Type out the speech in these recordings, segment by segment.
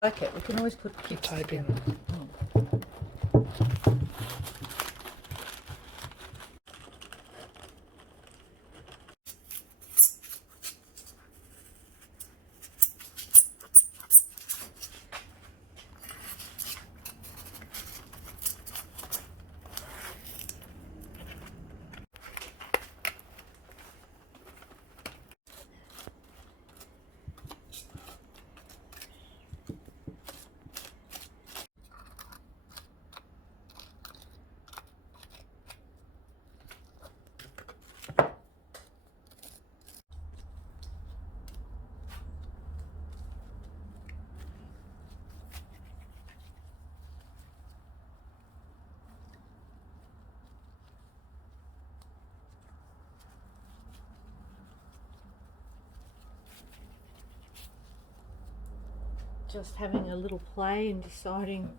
Okay, we can always put kits typing. together. Just having a little play and deciding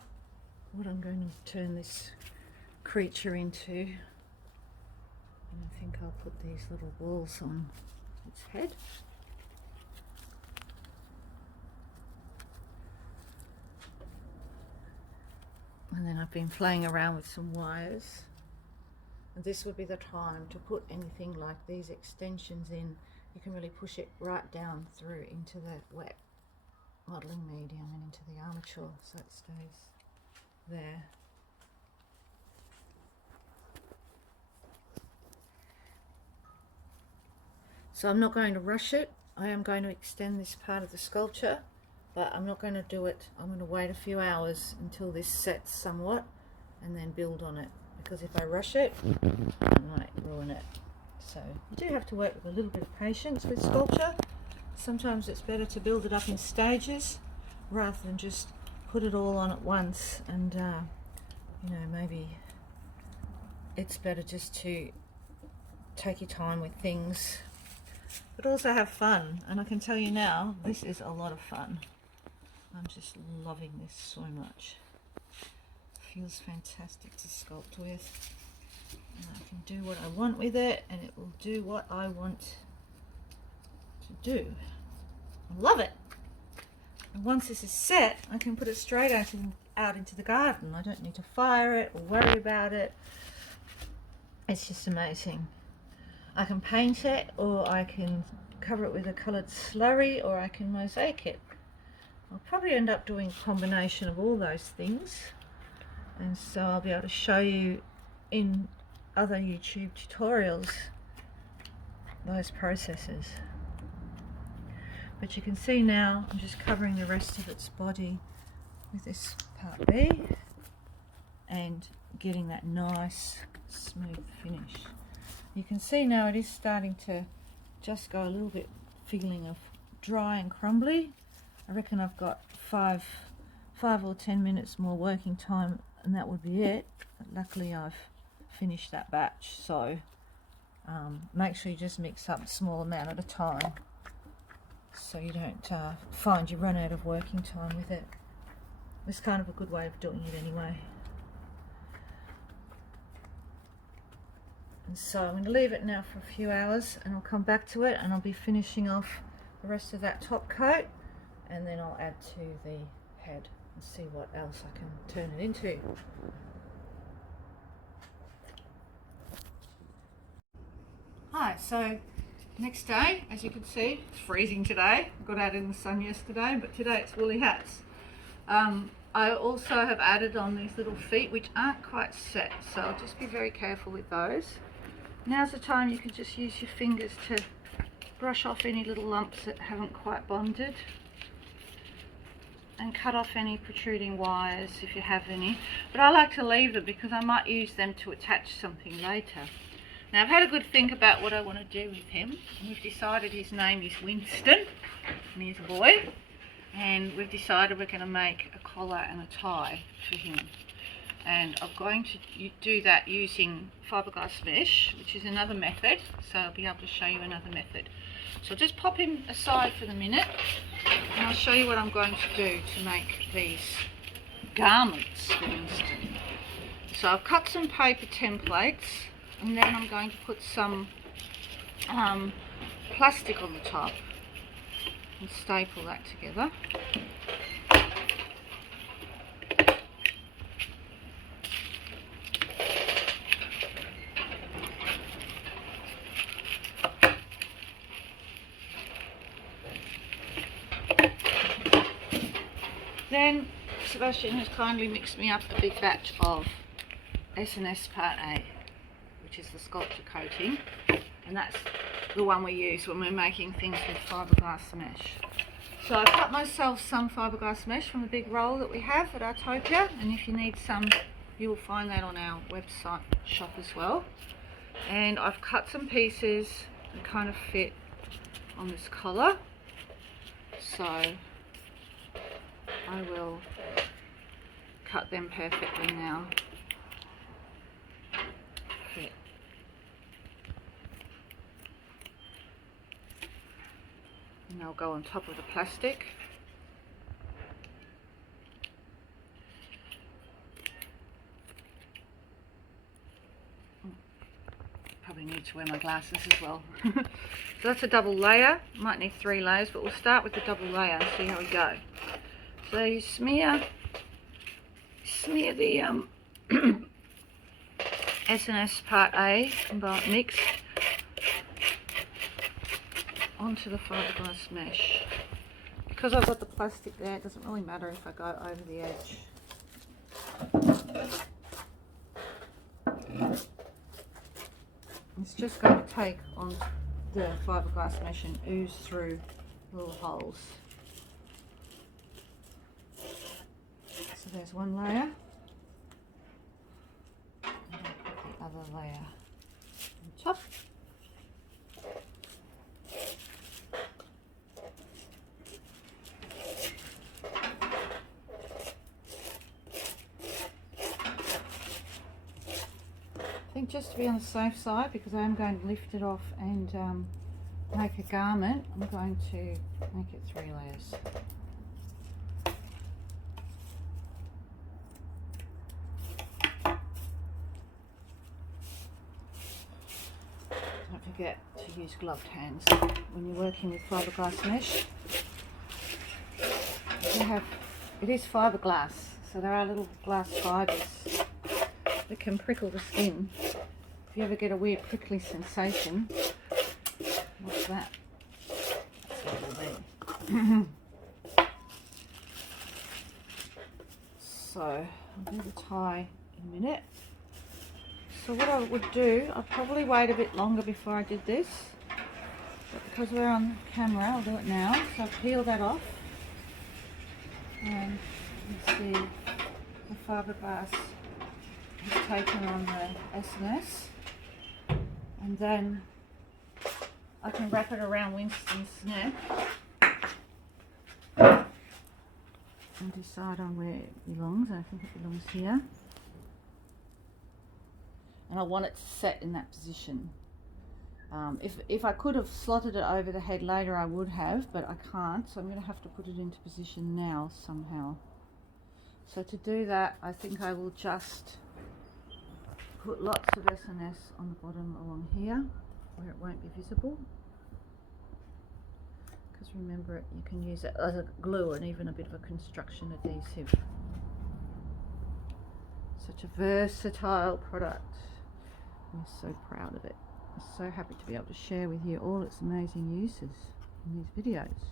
what I'm going to turn this creature into. And I think I'll put these little balls on its head. And then I've been playing around with some wires. And this would be the time to put anything like these extensions in. You can really push it right down through into the wet modelling medium and into the armature so it stays there. So I'm not going to rush it. I am going to extend this part of the sculpture, but I'm not going to do it. I'm going to wait a few hours until this sets somewhat and then build on it, because if I rush it, I might ruin it. So you do have to work with a little bit of patience with sculpture. Sometimes it's better to build it up in stages rather than just put it all on at once, and you know, maybe it's better just to take your time with things, but also have fun. And I can tell you now, this is a lot of fun. I'm just loving this so much. It feels fantastic to sculpt with, and I can do what I want with it, and it will do what I want to do. I love it. And once this is set, I can put it straight out into the garden. I don't need to fire it or worry about it. It's just amazing. I can paint it, or I can cover it with a coloured slurry, or I can mosaic it. I'll probably end up doing a combination of all those things, and so I'll be able to show you in other YouTube tutorials those processes. But you can see now I'm just covering the rest of its body with this part B and getting that nice smooth finish. You can see now it is starting to just go a little bit feeling of dry and crumbly. I reckon I've got five or 10 minutes more working time and that would be it. But luckily I've finished that batch, so make sure you just mix up a small amount at a time so you don't find you run out of working time with it. It's kind of a good way of doing it anyway. And so I'm going to leave it now for a few hours, and I'll come back to it and I'll be finishing off the rest of that top coat, and then I'll add to the head and see what else I can turn it into. Hi, so next day, as you can see, it's freezing today. I got out in the sun yesterday, but today it's woolly hats. I also have added on these little feet which aren't quite set, so I'll just be very careful with those. Now's the time you can just use your fingers to brush off any little lumps that haven't quite bonded, and cut off any protruding wires if you have any. But I like to leave them because I might use them to attach something later. Now I've had a good think about what I want to do with him. We've decided his name is Winston and he's a boy, and we've decided we're going to make a collar and a tie for him. And I'm going to do that using fiberglass mesh, which is another method, so I'll be able to show you another method. So I'll just pop him aside for the minute and I'll show you what I'm going to do to make these garments for Winston. So I've cut some paper templates, and then I'm going to put some plastic on the top and staple that together. Then Sebastian has kindly mixed me up a big batch of S&S Part A, which is the sculpture coating, and that's the one we use when we're making things with fiberglass mesh. So I cut myself some fiberglass mesh from the big roll that we have at Artopia, and if you need some, you will find that on our website shop as well. And I've cut some pieces that kind of fit on this collar, so I will cut them perfectly now. Fit. And they'll go on top of the plastic. Probably need to wear my glasses as well. So that's a double layer. Might need 3 layers, but we'll start with the double layer and see how we go. So you smear the S&S Part A mix onto the fiberglass mesh. Because I've got the plastic there, it doesn't really matter if I go over the edge. It's just going to take on the fiberglass mesh and ooze through little holes. So there's one layer. And I'll put the other layer on top. I think just to be on the safe side, because I am going to lift it off and make a garment, I'm going to make it 3 layers. Don't forget to use gloved hands when you're working with fiberglass mesh. It is fiberglass, so there are little glass fibres that can prickle the skin. If you ever get a weird prickly sensation, what's that? That's what it'll be. So I'll do the tie in a minute. So what I would do, I'll probably wait a bit longer before I did this, but because we're on camera, I'll do it now. So I'll peel that off, and you see the fiberglass has taken on the S&S, and then I can wrap it around Winston's neck and decide on where it belongs. I think it belongs here, and I want it to set in that position. If I could have slotted it over the head later, I would have, but I can't, so I'm going to have to put it into position now somehow. So to do that, I think I will just put lots of S&S on the bottom along here where it won't be visible, because remember, you can use it as a glue and even a bit of a construction adhesive. Such a versatile product. I'm so proud of it. I'm so happy to be able to share with you all its amazing uses in these videos.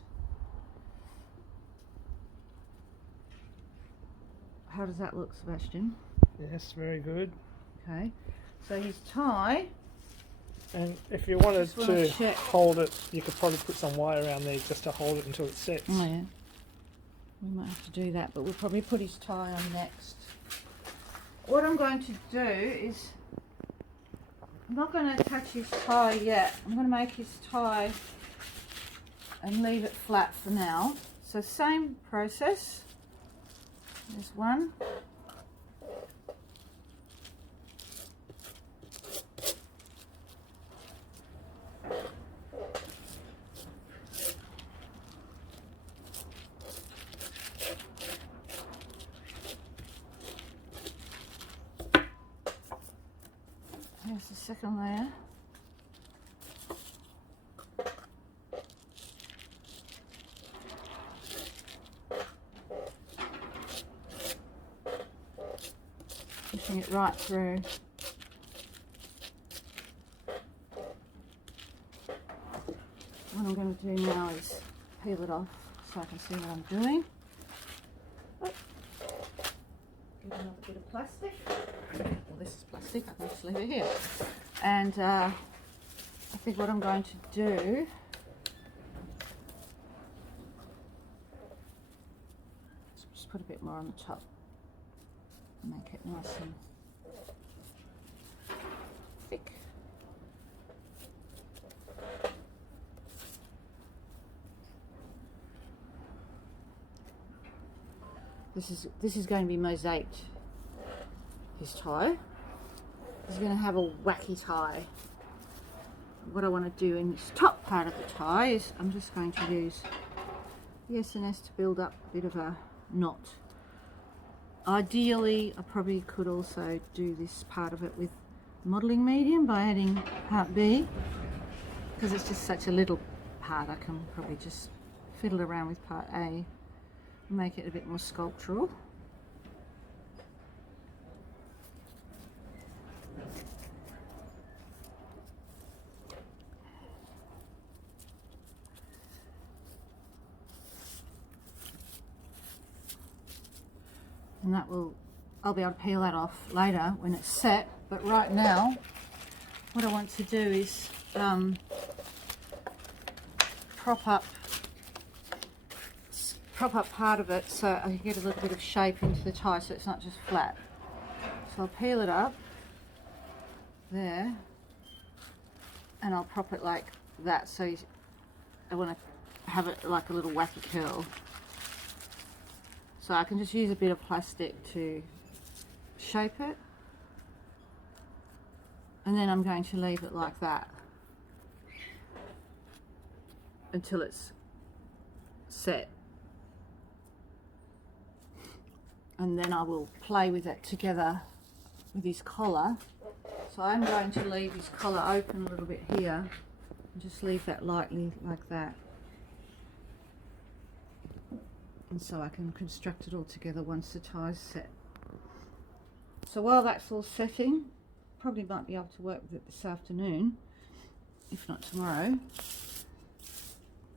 How does that look, Sebastian? Yes, very good. Okay, so his tie, and if you wanted to hold it, you could probably put some wire around there just to hold it until it sets. Oh yeah, we might have to do that, but we'll probably put his tie on next. What I'm going to do is, I'm not going to attach his tie yet. I'm going to make his tie and leave it flat for now. So same process. There's one. Here's the second layer. Pushing it right through. What I'm going to do now is peel it off so I can see what I'm doing. Another bit of plastic. Well, this is plastic, I can just leave it here. And I think what I'm going to do, just put a bit more on the top, make it nice and thick. This is going to be mosaiced, his tie. He's going to have a wacky tie. What I want to do in this top part of the tie is I'm just going to use the S&S to build up a bit of a knot. Ideally, I probably could also do this part of it with modelling medium by adding part B, because it's just such a little part. I can probably just fiddle around with part A, make it a bit more sculptural. And that will, I'll be able to peel that off later when it's set, but right now what I want to do is prop up part of it so I can get a little bit of shape into the tie so it's not just flat. So I'll peel it up there and I'll prop it like that, so I want to have it like a little wacky curl. So I can just use a bit of plastic to shape it, and then I'm going to leave it like that until it's set. And then I will play with it together with his collar. So I'm going to leave his collar open a little bit here and just leave that lightly like that. And so I can construct it all together once the tie's set. So while that's all setting, probably might be able to work with it this afternoon, if not tomorrow.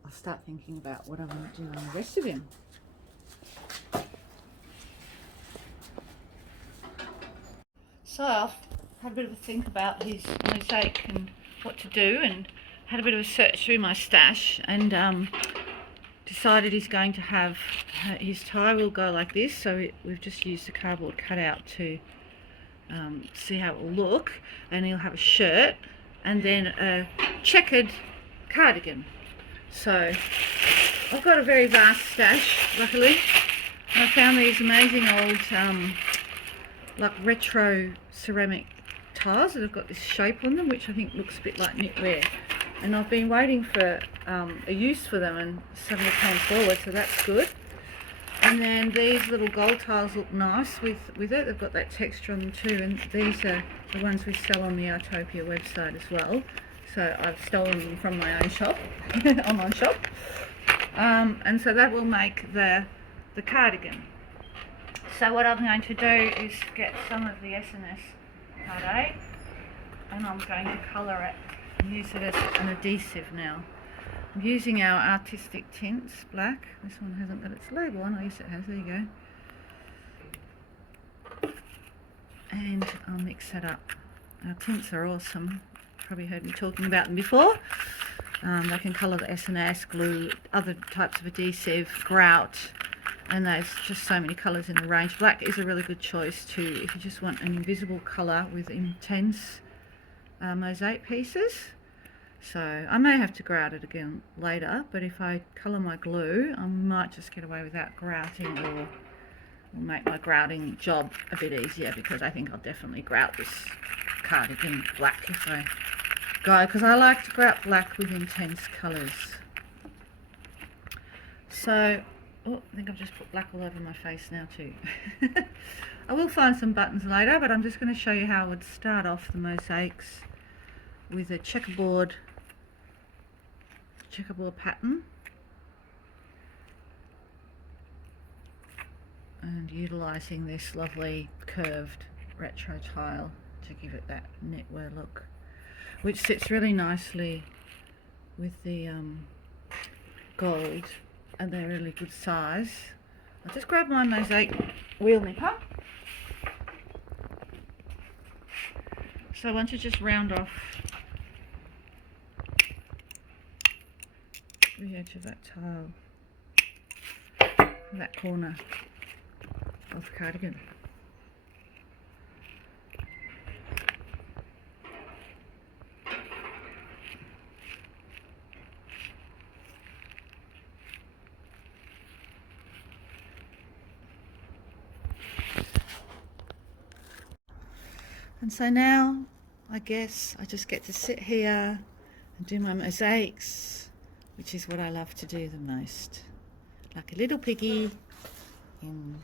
I'll start thinking about what I want to do on the rest of him. So I've had a bit of a think about his mosaic and what to do, and had a bit of a search through my stash, and decided he's going to have, his tie will go like this, so we've just used the cardboard cutout to see how it will look, and he'll have a shirt and then a checkered cardigan. So I've got a very vast stash, luckily, and I found these amazing old like retro ceramic tiles that have got this shape on them, which I think looks a bit like knitwear. And I've been waiting for a use for them, and suddenly came forward, so that's good. And then these little gold tiles look nice with it. They've got that texture on them too, and these are the ones we sell on the Artopia website as well. So I've stolen them from my own shop, online shop. And so that will make the cardigan. So what I'm going to do is get some of the S&S part A, and I'm going to colour it. Use it as an adhesive now. I'm using our artistic tints black. This one hasn't got its label on. Oh yes, it has. There you go. And I'll mix that up. Our tints are awesome. You've probably heard me talking about them before. They can colour the S&S, glue, other types of adhesive, grout, and there's just so many colours in the range. Black is a really good choice too if you just want an invisible colour with intense mosaic pieces. So I may have to grout it again later, but if I colour my glue, I might just get away without grouting, or make my grouting job a bit easier, because I think I'll definitely grout this cardigan black if I go, because I like to grout black with intense colours. So, oh, I think I've just put black all over my face now too. I will find some buttons later, but I'm just going to show you how I would start off the mosaics with a checkerboard pattern, and utilising this lovely curved retro tile to give it that knitwear look, which sits really nicely with the gold, and they're really good size. I'll just grab my mosaic wheel nipper So I want to just round off the edge of that tile, that corner of the cardigan. And so now I guess I just get to sit here and do my mosaics, which is what I love to do the most. Like a little piggy in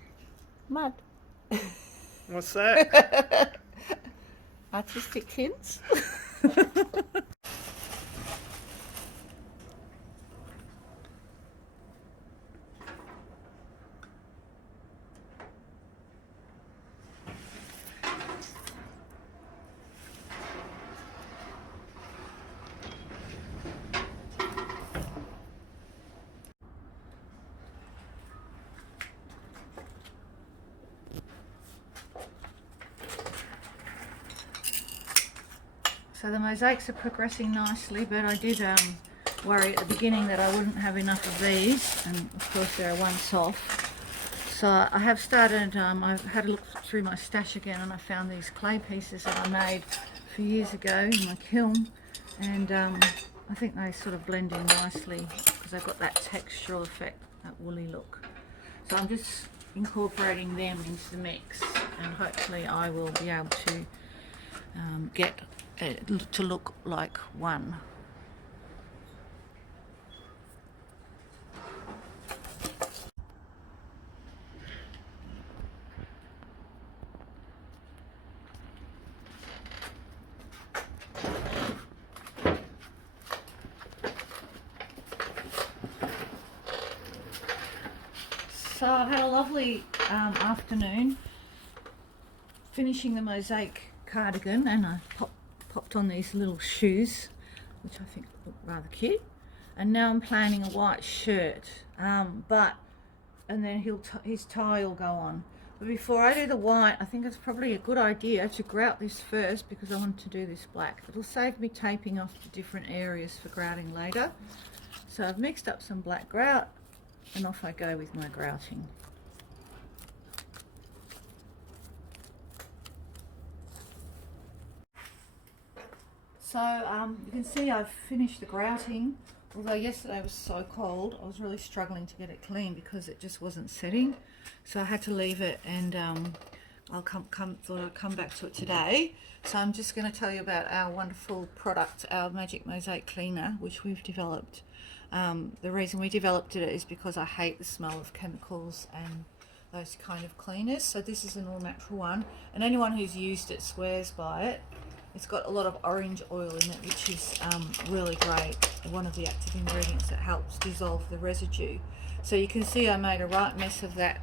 mud. What's that? Artistic hints. So the mosaics are progressing nicely, but I did worry at the beginning that I wouldn't have enough of these, and of course they're once off. So I have started, I've had a look through my stash again, and I found these clay pieces that I made a few years ago in my kiln, and I think they sort of blend in nicely because they've got that textural effect, that woolly look. So I'm just incorporating them into the mix, and hopefully I will be able to get it to look like one. So I've had a lovely afternoon finishing the mosaic cardigan, and I popped on these little shoes, which I think look rather cute. And now I'm planning a white shirt, and then his tie will go on. But before I do the white, I think it's probably a good idea to grout this first, because I want to do this black. It'll save me taping off the different areas for grouting later. So I've mixed up some black grout, and off I go with my grouting. So you can see I've finished the grouting. Although yesterday was so cold, I was really struggling to get it clean because it just wasn't setting. So I had to leave it, and thought I'd come back to it today. So I'm just going to tell you about our wonderful product, our Magic Mosaic Cleaner, which we've developed. The reason we developed it is because I hate the smell of chemicals and those kind of cleaners. So this is an all-natural one, and anyone who's used it swears by it. It's got a lot of orange oil in it, which is really great. One of the active ingredients that helps dissolve the residue. So you can see I made a right mess of that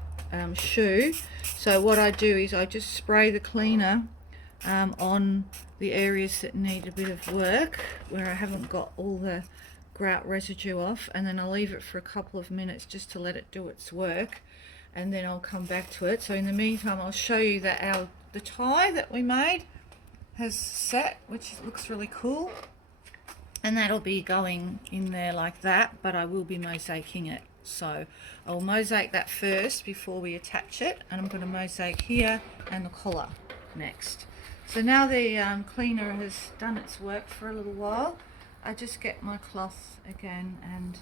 shoe. So what I do is I just spray the cleaner on the areas that need a bit of work, where I haven't got all the grout residue off, and then I'll leave it for a couple of minutes just to let it do its work, and then I'll come back to it. So in the meantime, I'll show you that the tie that we made has set, which looks really cool, and that'll be going in there like that, but I will be mosaicing it. So I'll mosaic that first before we attach it, and I'm going to mosaic here and the collar next. So now the cleaner has done its work for a little while, I just get my cloth again, and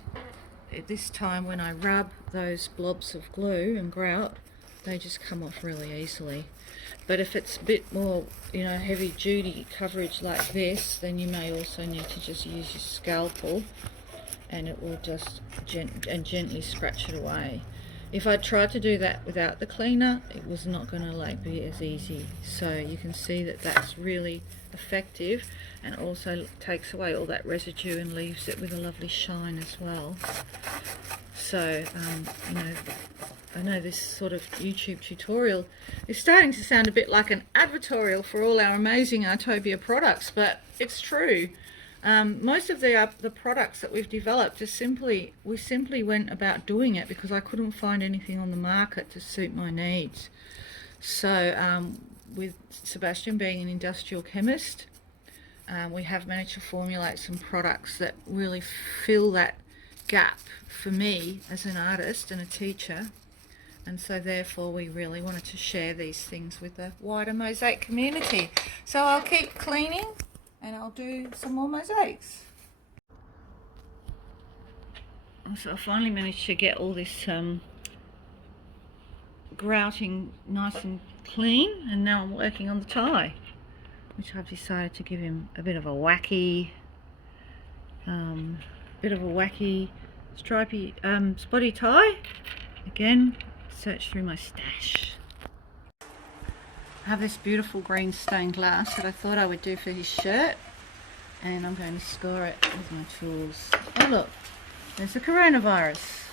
this time when I rub those blobs of glue and grout, they just come off really easily. But if it's a bit more, heavy duty coverage like this, then you may also need to just use your scalpel, and it will just gently scratch it away. If I tried to do that without the cleaner, it was not going to be as easy. So you can see that that's really effective, and also takes away all that residue and leaves it with a lovely shine as well. So I know this sort of YouTube tutorial is starting to sound a bit like an advertorial for all our amazing Artobia products, but it's true. Most of the products that we've developed we simply went about doing it because I couldn't find anything on the market to suit my needs. So with Sebastian being an industrial chemist, we have managed to formulate some products that really fill that gap for me as an artist and a teacher, and so therefore we really wanted to share these things with the wider mosaic community. So I'll keep cleaning and I'll do some more mosaics. So I finally managed to get all this grouting nice and clean, and now I'm working on the tie, which I've decided to give him a bit of a wacky stripy spotty tie. Again, search through my stash. I have this beautiful green stained glass that I thought I would do for his shirt, and I'm going to score it with my tools. Oh look, there's the coronavirus.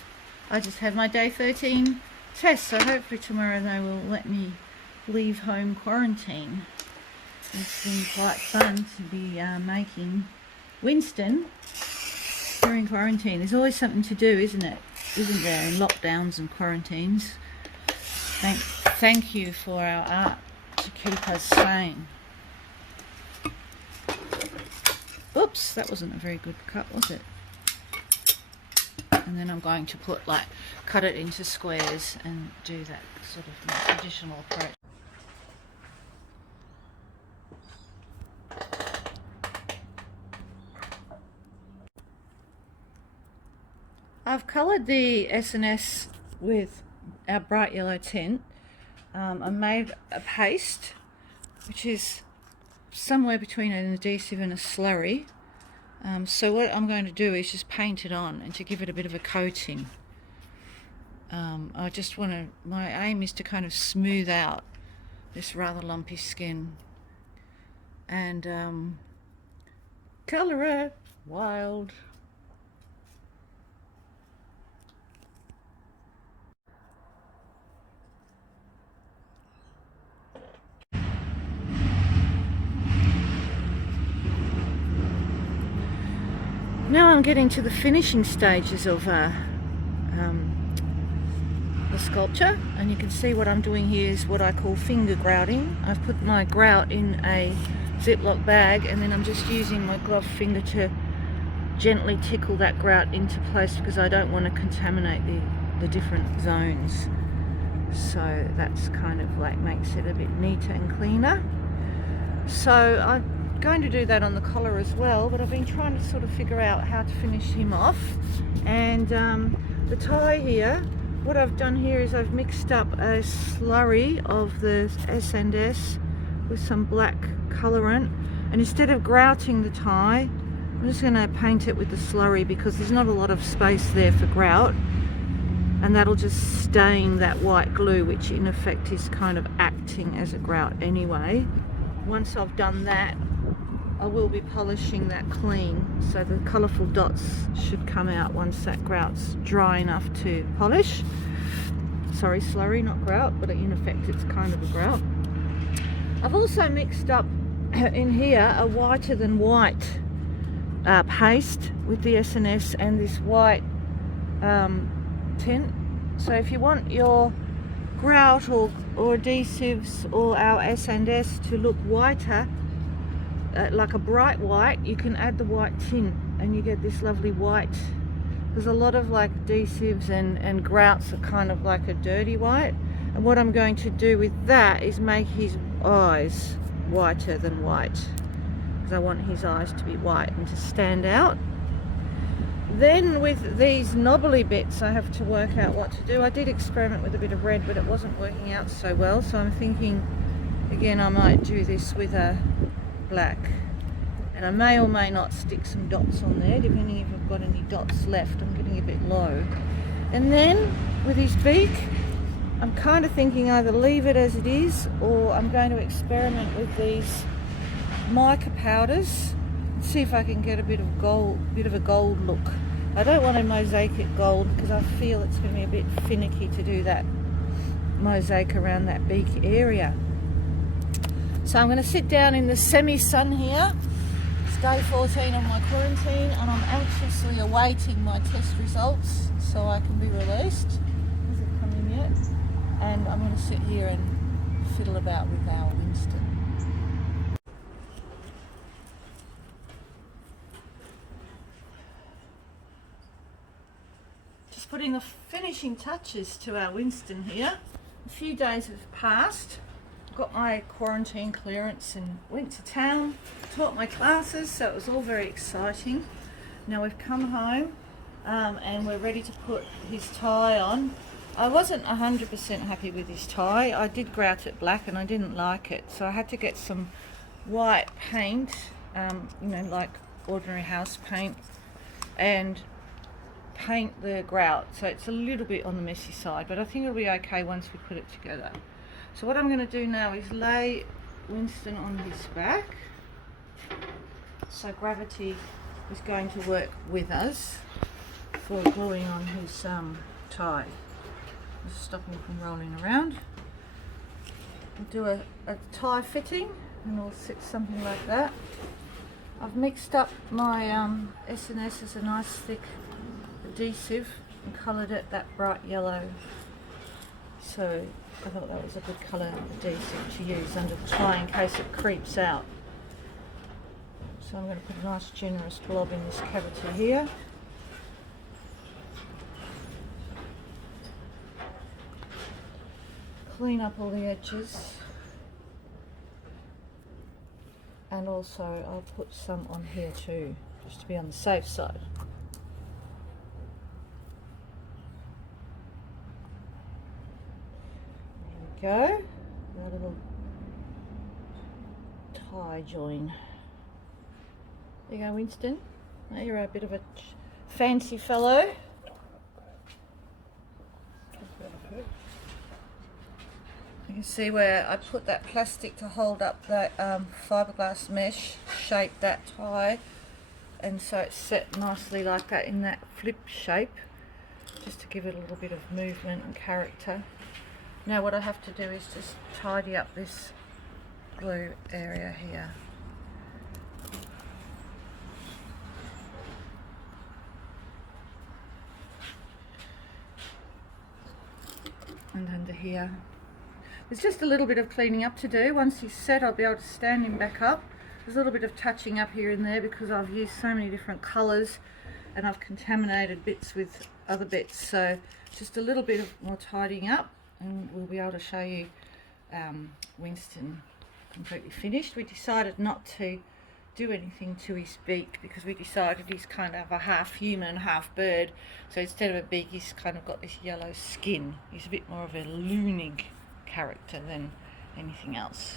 I just had my day 13 test, so hopefully tomorrow they will let me leave home quarantine. It's been quite fun to be making Winston during quarantine. There's always something to do, isn't it? Isn't there, in lockdowns and quarantines? Thank you for our art to keep us sane. Oops, that wasn't a very good cut, was it? And then I'm going to cut it into squares and do that sort of more traditional approach. I've coloured the S&S with our bright yellow tint. I made a paste which is somewhere between an adhesive and a slurry. So what I'm going to do is just paint it on and to give it a bit of a coating. I just want to, my aim is to kind of smooth out this rather lumpy skin and colour it wild. Now I'm getting to the finishing stages of the sculpture, and you can see what I'm doing here is what I call finger grouting. I've put my grout in a Ziploc bag, and then I'm just using my gloved finger to gently tickle that grout into place because I don't want to contaminate the different zones. So that's kind of like makes it a bit neater and cleaner. So I'm going to do that on the collar as well, but I've been trying to sort of figure out how to finish him off. And the tie here, what I've done here is I've mixed up a slurry of the S&S with some black colorant, and instead of grouting the tie, I'm just going to paint it with the slurry because there's not a lot of space there for grout, and that'll just stain that white glue, which in effect is kind of acting as a grout anyway. Once I've done that, I will be polishing that clean, so the colourful dots should come out once that grout's dry enough to polish. Sorry, slurry, not grout, but in effect it's kind of a grout. I've also mixed up in here a whiter than white paste with the S&S and this white tint. So if you want your grout or adhesives or our S&S to look whiter, like a bright white, you can add the white tint and you get this lovely white, because a lot of like adhesives and grouts are kind of like a dirty white, and what I'm going to do with that is make his eyes whiter than white, because I want his eyes to be white and to stand out. Then with these knobbly bits I have to work out what to do. I did experiment with a bit of red, but it wasn't working out so well, so I'm thinking again I might do this with a black, and I may or may not stick some dots on there depending if I've got any dots left. I'm getting a bit low. And then with his beak, I'm kind of thinking either leave it as it is, or I'm going to experiment with these mica powders and see if I can get a bit of a gold look. I don't want to mosaic it gold because I feel it's going to be a bit finicky to do that mosaic around that beak area. So I'm going to sit down in the semi-sun here. It's day 14 of my quarantine, and I'm anxiously awaiting my test results so I can be released. Has it come in yet? And I'm going to sit here and fiddle about with our Winston. Just putting the finishing touches to our Winston here. A few days have passed. Got my quarantine clearance and went to town, taught my classes, so it was all very exciting. Now we've come home and we're ready to put his tie on. I wasn't 100% happy with his tie. I did grout it black and I didn't like it, so I had to get some white paint, you know, like ordinary house paint, and paint the grout. So it's a little bit on the messy side, but I think it'll be okay once we put it together. So what I'm going to do now is lay Winston on his back. So gravity is going to work with us for gluing on his tie. Just stop him from rolling around. We'll do a tie fitting and we'll sit something like that. I've mixed up my S&S as a nice thick adhesive and coloured it that bright yellow. So I thought that was a good colour adhesive to use under the tie in case it creeps out. So I'm going to put a nice generous blob in this cavity here. Clean up all the edges. And also I'll put some on here too, just to be on the safe side. There we go. A little tie join. There you go, Winston. Now you're a bit of a fancy fellow. You can see where I put that plastic to hold up that fiberglass mesh, shaped that tie, and so it's set nicely like that in that flip shape, just to give it a little bit of movement and character. Now what I have to do is just tidy up this glue area here. And under here. There's just a little bit of cleaning up to do. Once he's set, I'll be able to stand him back up. There's a little bit of touching up here and there because I've used so many different colours and I've contaminated bits with other bits. So just a little bit of more tidying up and we'll be able to show you Winston completely finished. We decided not to do anything to his beak because we decided he's kind of a half human, half bird. So instead of a beak, he's kind of got this yellow skin. He's a bit more of a looning character than anything else.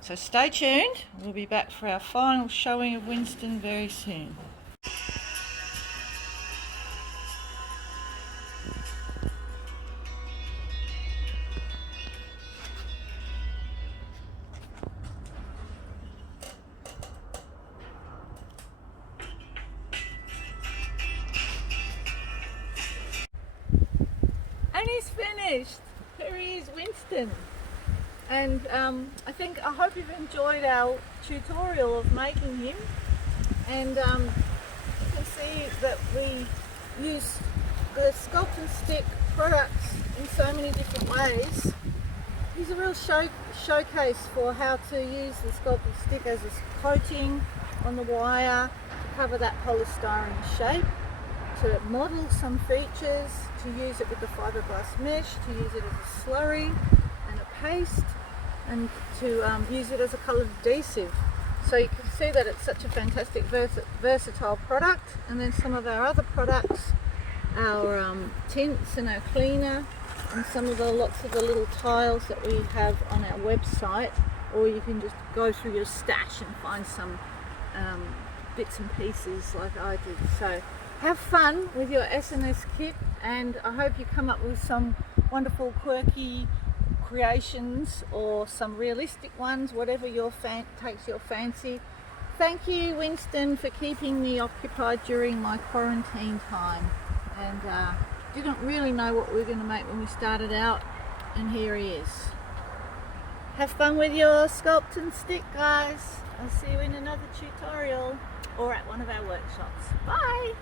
So stay tuned. We'll be back for our final showing of Winston very soon. And he's finished. Here he is, Winston. And I hope you've enjoyed our tutorial of making him. And you can see that we use the Sculpt and Stick products in so many different ways. He's a real showcase for how to use the Sculpt and Stick as a coating on the wire to cover that polystyrene shape, to model some features, to use it with the fiberglass mesh, to use it as a slurry and a paste, and to use it as a coloured adhesive. So you can see that it's such a fantastic versatile product. And then some of our other products, our tints and our cleaner, and some of the lots of the little tiles that we have on our website, or you can just go through your stash and find some bits and pieces like I did. So have fun with your S&S kit, and I hope you come up with some wonderful quirky creations or some realistic ones, whatever your takes your fancy. Thank you, Winston, for keeping me occupied during my quarantine time, and didn't really know what we were going to make when we started out, and here he is. Have fun with your Sculpt and Stick, guys. I'll see you in another tutorial or at one of our workshops. Bye!